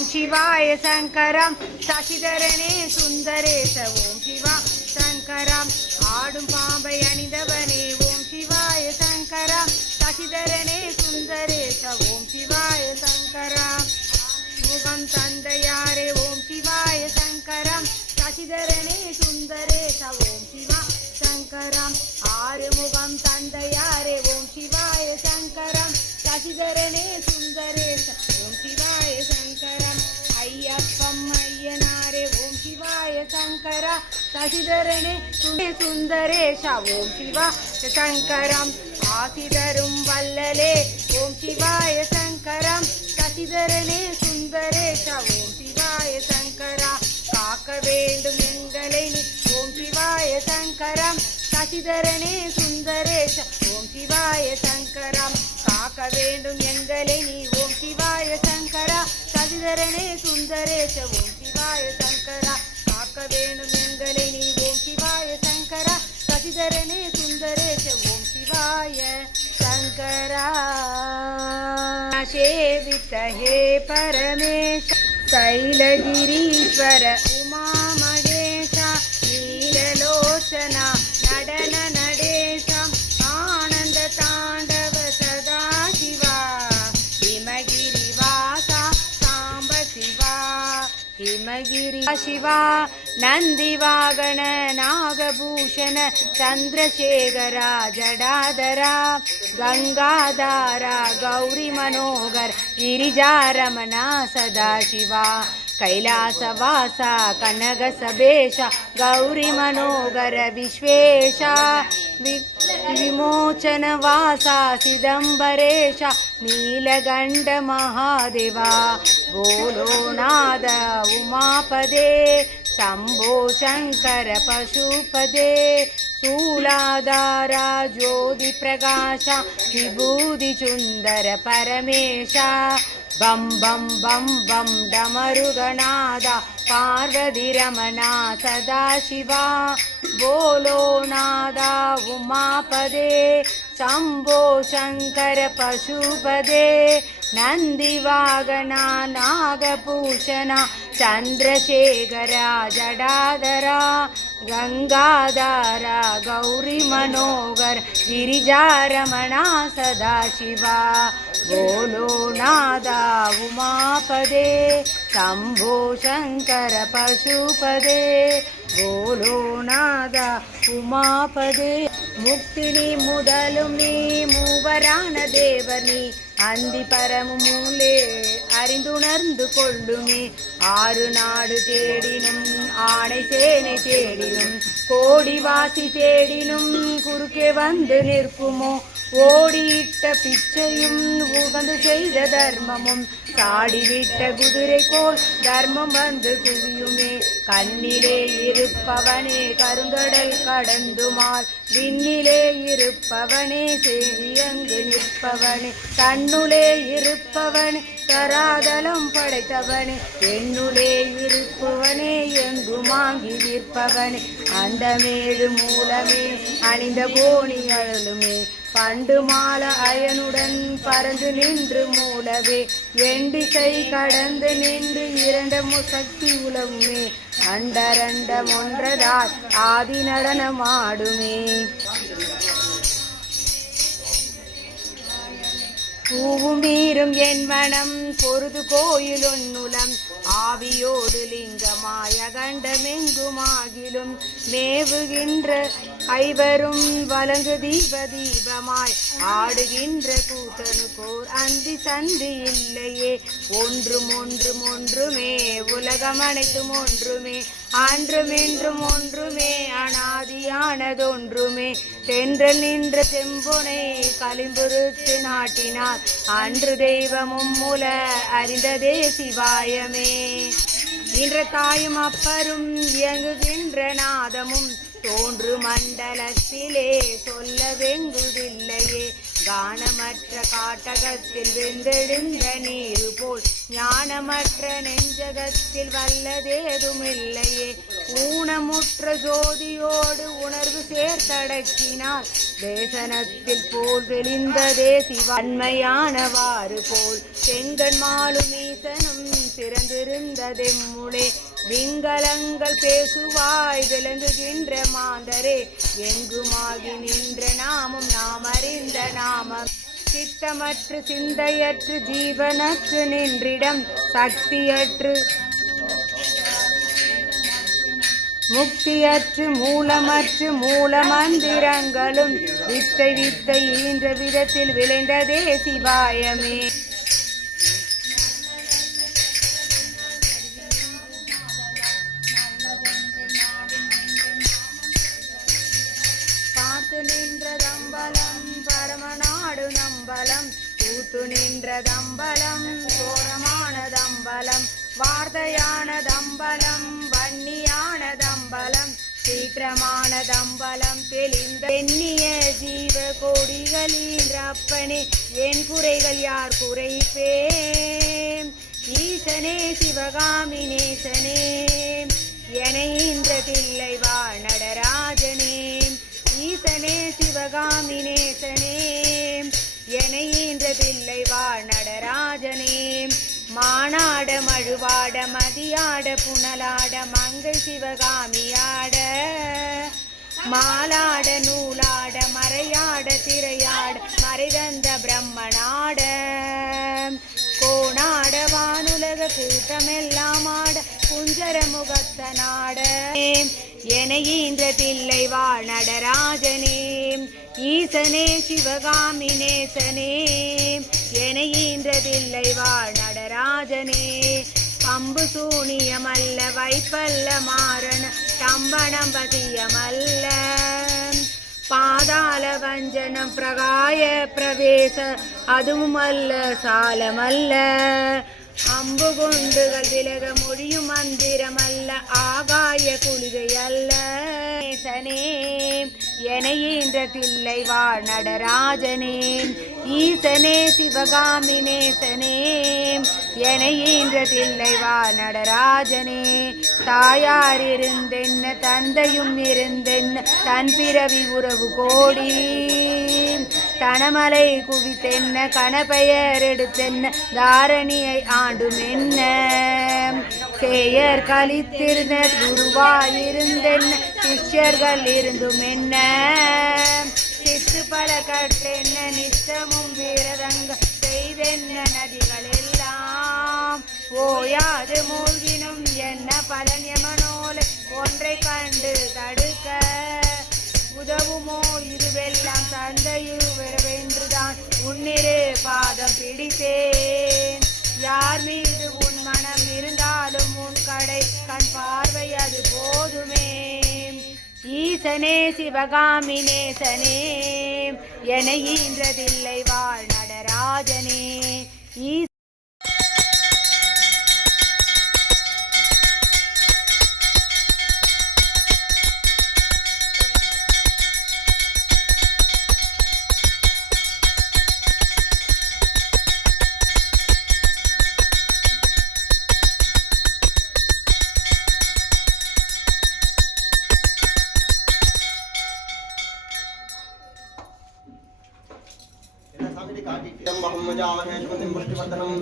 ஓம் சிவாய சங்கரம். சசிதரனே சுந்தரேச ஓம் சிவா சங்கரம். ஆடும் பாம்பை அணிந்தவனே ஓம் சிவாய சங்கரம். சசிதரனே சுந்தரேச ஓம் சிவாய சங்கரம். முகம் தந்தையாரே ஓம் சிவாய சங்கரம். சசிதரனே சுந்தரேச ஓம் சிவா சங்கரம். ஆறுமுகம் தந்தையாரே ஓம் சிவாய சங்கரம். சசிதரனே சுந்தரேச சங்கரா சசிதரனே சுந்தே சுந்தரேஷ. ஓம் சிவா சங்கரம் ஆசிதரும் வல்லலே ஓம் சிவாய சங்கரம். சசிதரனே சுந்தரேஷ. ஓம் சிவாய சங்கரா. காக்க வேண்டும் எங்களை நீ. ஓம் சிவாய சங்கரம். சசிதரனே சுந்தரேஷ. ஓம் சிவாய சங்கரம். காக்க வேண்டும் எங்களை நீ. ஓம் சிவாய சங்கரா. சசிதரனே சுந்தரேஷ. ஓம் சிவாய சங்கரா. காக்க வேண்டும் எங்களை நீ ஓம் சிவாய சங்கரா சசிதரனே சுந்தரேஷ ஓம் சிவாய சங்கரா சேவித்த ஹே शिवा नन्दिवागण नागभूषण चन्द्रशेखरा जडाधरा गङ्गाधारा गौरिमनोहर गिरिजारमणा सदाशिवा कैलासवास कनकसबेष गौरि मनोहर विश्वेष विमोचनवास चिदम्बरेश नीलगण्डमहादेव बोलोनादा उमापदे शम्भो शङ्कर पशुपदे स्थूलादाराज्योतिप्रकाश विभूतिचुन्दर परमेश बं बं बं बं डमरुगणाद पार्वतिरमणा सदाशिवा बोलोनादा उमापदे शम्भो शङ्करपशुपदे नन्दिवागना नागभूषणा चन्द्रशेखरा जडाधरा गङ्गाधारा गौरिमनोहर गिरिजारमणा सदाशिवा गोलोनादा उमापदे शम्भो शङ्करपशुपदे போலோநாதா உமாபதே முக்தினி முதலும் நீ மூவரான தேவனி அந்தி பரமுமூலே அறிந்துணர்ந்து கொள்ளுமே ஆறு நாடு தேடினும் ஆணை சேனை தேடினும் கோடிவாசி தேடினும் குறுக்கே வந்து நிற்குமோ? ஓடியிட்ட பிச்சையும் உகந்து செய்த தர்மமும் சாடிவிட்ட குதிரை போல் தர்மம் வந்து குவியுமே? கண்ணிலே இருப்பவனே கருங்கடல் கடந்துமால் விண்ணிலே இருப்பவனே சேவியங்கு இருப்பவனே தன்னுளே இருப்பவனே கராதலம் படைத்தவனே என்னுளே இருப்பவனே எங்குமாங்கி நிற்பவனே அந்த மேடு மூலமே அணிந்த கோணி அழலுமே பண்டு மால அயனுடன் பறந்து நின்று மூலவே எண்டிசை கடந்து நின்று இரண்ட சக்தி உலவுமே அண்டரண்டம் ஒன்றதால் ஆதி நடனமாடுமே பூவும் வீரும் என் மனம் பொருது கோயில் ஒன்னுலம் ஆவியோடு லிங்கமாய கண்டமெங்குமாகிலும் மேவுகின்ற ஐவரும் வலங்கு தீப தீபமாய். ஆடுகின்ற கூத்தனுக்கோர் அந்தி சந்தி இல்லையே. ஒன்றும் ஒன்றும் ஒன்றுமே உலகம் அனைத்தும் ஒன்றுமே. அன்றுமின்றும் ஒன்றுமே அனாதியானதொன்றுமே. தென்றல் நின்ற செம்பொனை களிம்புறுத்து நாட்டினார். அன்று தெய்வமும் மூல அறிந்ததே சிவாயமே. இன்ற தாயும் அப்பரும் இயங்குகின்ற நாதமும் தோன்று மண்டலத்திலே சொல்ல வெங்குதில்லையே கானமற்ற காட்டகத்தில் வெந்தெழுந்த நீர் ஊனமற்ற நெஞ்சகத்தில் வல்லதேதுமில்லையே. ஊனமுற்ற ஜோதியோடு உணர்வு சேர்த்தடக்கினார். தேசனத்தில் போல் தெளிந்ததே சிவன்மையானவாறு போல் செங்கன்மாலும் ஈசனும் சிறந்திருந்ததெம்முளே. விங்கலங்கள் பேசுவாய் விளங்குகின்ற மாந்தரே. எங்குமாகி நின்ற நாமும் நாம் அறிந்த நாமம். சித்தமற்று சிந்தையற்று ஜீவனற்று நின்றிடம் சக்தியற்று முக்தியற்று மூலமற்று மூல மந்திரங்களும் வித்தை வித்தை ஈன்ற விதத்தில் விளைந்ததே சிவாயமே. நம்பலம் கூத்து நின்றதம்பலம் கோரமானதம்பலம் வார்த்தையானதம்பலம் வன்னியானதம்பலம் சீக்கிரமானதம்பலம் தெளிந்த எண்ணிய ஜீவ கோடிகளில் அப்பனே என் குறைகள் யார் குறைப்பேன்? ஈசனே சிவகாமி நேசனே எனையின்ற தில்லை வாழ் நடராஜ ஈசனே சிவகாமி என எனையின்ற பிள்ளை வாழ் நடராஜனே மானாட மழுவாட மதியாட புனலாட மங்கை சிவகாமியாட. மாலாட நூலாட மறையாட திரையாட மறைதந்த பிரம்மனாட. உலக கூட்டமெல்லாம் ஆட குஞ்சர முகத்தனாட எனையின்ற தில்லை வாழ் நடராஜனே. ஈசனே சிவகாமி நேசனே. எனையின்ற தில்லை வாழ் நடராஜனே. பம்பு சூனியமல்ல வைப்பல்ல மாறன தம்பணம் பதியமல்ல பாதாள வஞ்சனம் பிரகாய பிரவேச அதுவும் அல்ல சாலமல்ல. அம்பு குண்டுகள் விலக மொழியும் மந்திரம் அல்ல ஆகாய குளிகை அல்ல நேசனே எனையின்ற தில்லை வாழ் நடராஜனே. ஈசனே சிவகாமி நேசனே. எனையின்ற தில்லை வாழ் நடராஜனே. தாயார் இருந்தென்ன தந்தையும் இருந்தென்ன தன் பிறவி உறவு கோடி. தனமலை குவித்தென்ன கணப்பெயர் எடுத்தென்ன தாரணியை ஆண்டும் என்ன பெயர் கலித்திருந்த குருவாயிருந்தென்ன சிஷ்யர்கள் இருந்தும் என்ன சித்து பல கற்றென்ன நித்தமும் வீரதங்க செய்தென்ன நதிகளே. போயாது மூழ்கினும் என்ன பலன் யமனோலை ஒன்றை கண்டு தடுக்க உதவுமோ? இதுவெல்லாம் தந்தையு வரவென்றுதான் உன்னிரு பாதம் பிடித்தேன். யார் மீது உன் மனம் இருந்தாலும் உன் கடை கண் பார்வை அது போதுமே. ஈசனே சிவகாமி நேசனே என ஈன்றதில்லை வாழ் நடரா. गजामहे श्रुतिमुष्टिवर्धनम्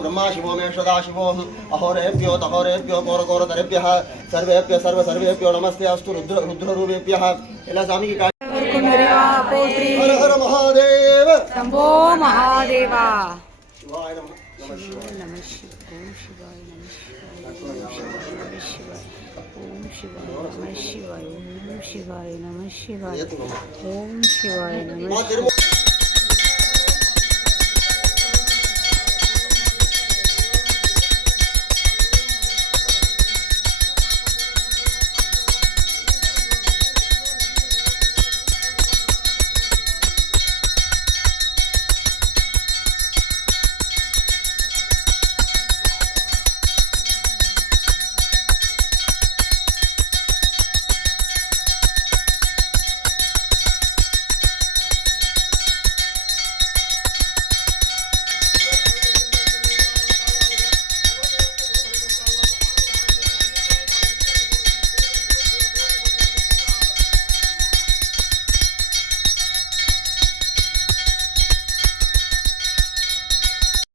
ब्रह्मा शिवो मे सदाशिवो अहोरेभ्यो तहोरेभ्यो घोरघोरतरेभ्यः सर्वेभ्य सर्वेभ्यो नमस्ते अस्तु रुद्र रुद्ररूपेभ्यः। स्वामी की हर हर महादेव। शंभो महादेवा। शिवाय नमः। नमः शिवाय। శివాయ నమ శివాయ ఓం శివాయ నమ శివాయ ఓం శివాయ నమ